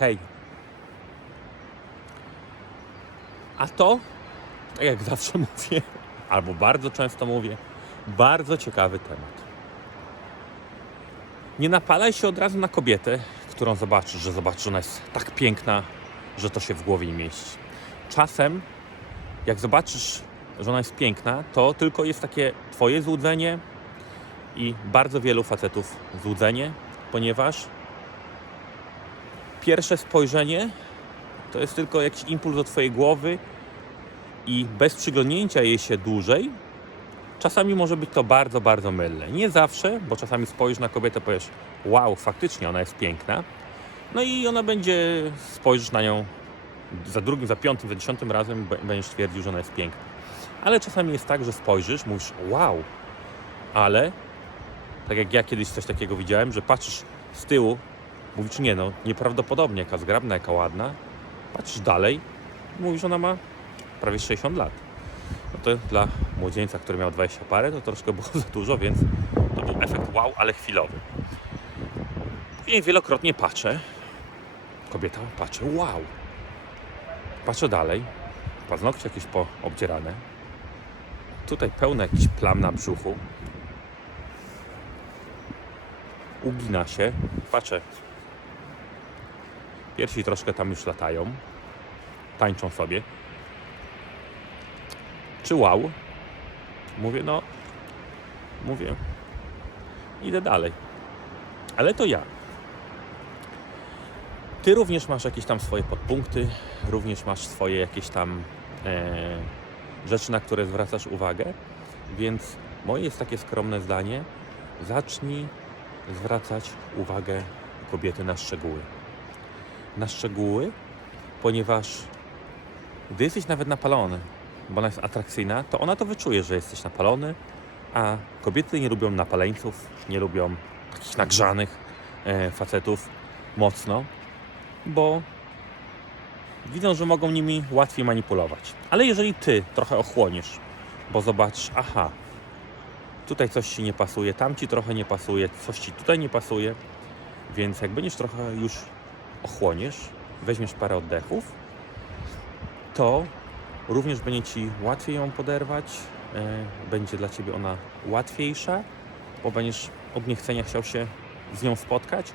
hej. A to, tak jak zawsze mówię, albo bardzo często mówię, bardzo ciekawy temat. Nie napalaj się od razu na kobietę, którą zobaczysz, że zobaczysz, ona jest tak piękna, że to się w głowie nie mieści. Czasem, jak zobaczysz, że ona jest piękna, to tylko jest takie twoje złudzenie i bardzo wielu facetów złudzenie, ponieważ pierwsze spojrzenie to jest tylko jakiś impuls do twojej głowy i bez przyglądnięcia jej się dłużej, czasami może być to bardzo, bardzo mylne. Nie zawsze, bo czasami spojrzysz na kobietę, powiesz, wow, faktycznie ona jest piękna. No i ona będzie, spojrzysz na nią za drugim, za piątym, za dziesiątym razem, będziesz twierdził, że ona jest piękna. Ale czasami jest tak, że spojrzysz, mówisz, wow, ale tak jak ja kiedyś coś takiego widziałem, że patrzysz z tyłu, mówisz, nie no, nieprawdopodobnie, jaka zgrabna, jaka ładna. Patrzysz dalej, mówisz, ona ma prawie 60 lat. No to dla młodzieńca, który miał 20 parę, to troszkę było za dużo, więc to był efekt wow, ale chwilowy. Później wielokrotnie patrzę, kobieta patrzy, wow. Patrzę dalej, paznokcie jakieś poobdzierane. Tutaj pełne plam na brzuchu. Ugina się, patrzę. Piersi troszkę tam już latają, tańczą sobie. Czy wow? Mówię, no, mówię, idę dalej. Ale to ja. Ty również masz jakieś tam swoje podpunkty, również masz swoje jakieś tam e, rzeczy, na które zwracasz uwagę, więc moje jest takie skromne zdanie: zacznij zwracać uwagę kobiety na szczegóły. Na szczegóły, ponieważ gdy jesteś nawet napalony, bo ona jest atrakcyjna, to ona to wyczuje, że jesteś napalony, a kobiety nie lubią napaleńców, nie lubią takich nagrzanych e, facetów mocno, bo widzą, że mogą nimi łatwiej manipulować. Ale jeżeli ty trochę ochłoniesz, bo zobaczysz, aha, tutaj coś ci nie pasuje, tam ci trochę nie pasuje, coś ci tutaj nie pasuje, więc jak będziesz trochę już ochłoniesz, weźmiesz parę oddechów, to również będzie ci łatwiej ją poderwać, e, będzie dla ciebie ona łatwiejsza, bo będziesz od niechcenia chciał się z nią spotkać,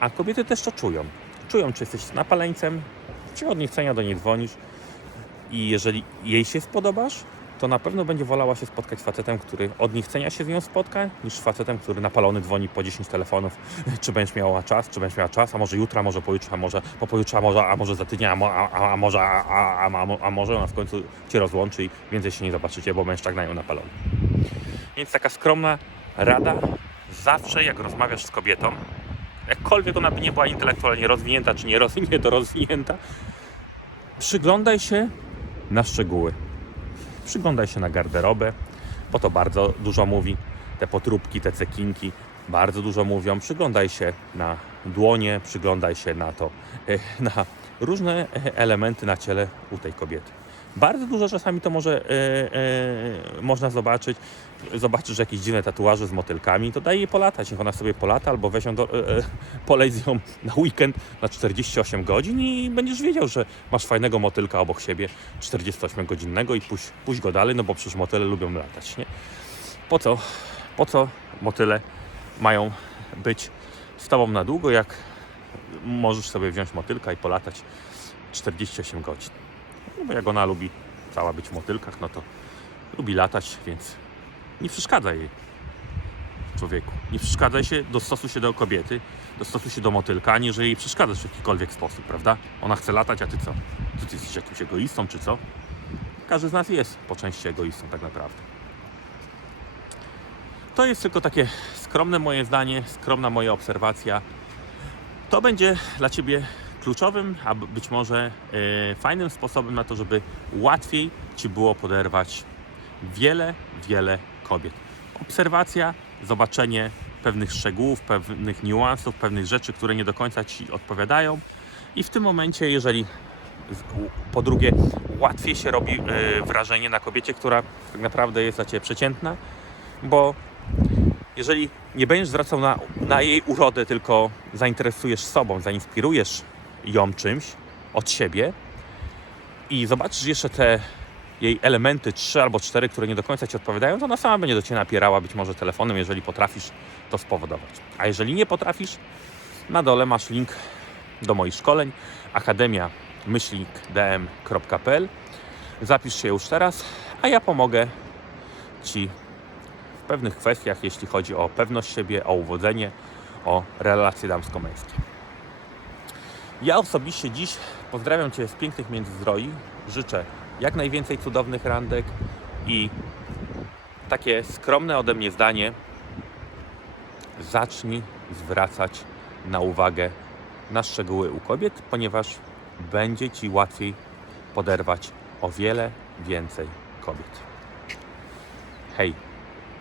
a kobiety też to czują. Czują, czy jesteś napaleńcem, czy od niechcenia do niej dzwonisz i jeżeli jej się spodobasz, to na pewno będzie wolała się spotkać z facetem, który od niechcenia się z nią spotka, niż z facetem, który napalony dzwoni po 10 telefonów, czy będziesz miała czas, czy będziesz miała czas, a może jutro, a może pojutrze, a może po pojutrze, a może, a może za tydzień, a, mo, a, a, może, a, a, a, a, może ona w końcu Cię rozłączy i więcej się nie zobaczycie, bo tak na nią napalony. Więc taka skromna rada, zawsze jak rozmawiasz z kobietą, jakkolwiek ona by nie była intelektualnie rozwinięta, czy nie rozwinięta, rozwinięta, przyglądaj się na szczegóły. Przyglądaj się na garderobę, bo to bardzo dużo mówi. Te potróbki, te cekinki bardzo dużo mówią. Przyglądaj się na dłonie, przyglądaj się na to, e, na różne e, elementy na ciele u tej kobiety. Bardzo dużo czasami to może e, e, można zobaczyć. Zobaczysz jakieś dziwne tatuaże z motylkami, to daj jej polatać. Niech ona sobie polata, albo weź ją do, e, e, nią na weekend na 48 godzin i będziesz wiedział, że masz fajnego motylka obok siebie, 48-godzinnego i puść, puść go dalej, no bo przecież motyle lubią latać, nie? Po co? Po co motyle mają być z tobą na długo, jak możesz sobie wziąć motylka i polatać 48 godzin? No bo jak ona lubi cała być w motylkach, no to lubi latać, więc nie przeszkadza jej człowieku. Nie przeszkadzaj się, dostosuj się do kobiety, dostosuj się do motylka, a nie, że jej przeszkadzasz w jakikolwiek sposób, prawda? Ona chce latać, a ty co? Czy ty jesteś jakimś egoistą, czy co? Każdy z nas jest po części egoistą tak naprawdę. To jest tylko takie skromne moje zdanie, skromna moja obserwacja. To będzie dla Ciebie kluczowym, a być może e, fajnym sposobem na to, żeby łatwiej Ci było poderwać wiele, wiele kobiet. Obserwacja, zobaczenie pewnych szczegółów, pewnych niuansów, pewnych rzeczy, które nie do końca Ci odpowiadają i w tym momencie, jeżeli po drugie łatwiej się robi e, wrażenie na kobiecie, która tak naprawdę jest dla Ciebie przeciętna, bo jeżeli nie będziesz zwracał na, na jej urodę, tylko zainteresujesz sobą, zainspirujesz ją czymś od siebie i zobaczysz jeszcze te jej elementy, trzy albo cztery, które nie do końca Ci odpowiadają, to ona sama będzie do Ciebie napierała być może telefonem, jeżeli potrafisz to spowodować. A jeżeli nie potrafisz, na dole masz link do moich szkoleń akademia myślnikdm.pl Zapisz się już teraz, a ja pomogę Ci w pewnych kwestiach, jeśli chodzi o pewność siebie, o uwodzenie, o relacje damsko-męskie. Ja osobiście dziś pozdrawiam Cię z pięknych międzyzdroi. Życzę jak najwięcej cudownych randek i takie skromne ode mnie zdanie. Zacznij zwracać na uwagę na szczegóły u kobiet, ponieważ będzie Ci łatwiej poderwać o wiele więcej kobiet. Hej!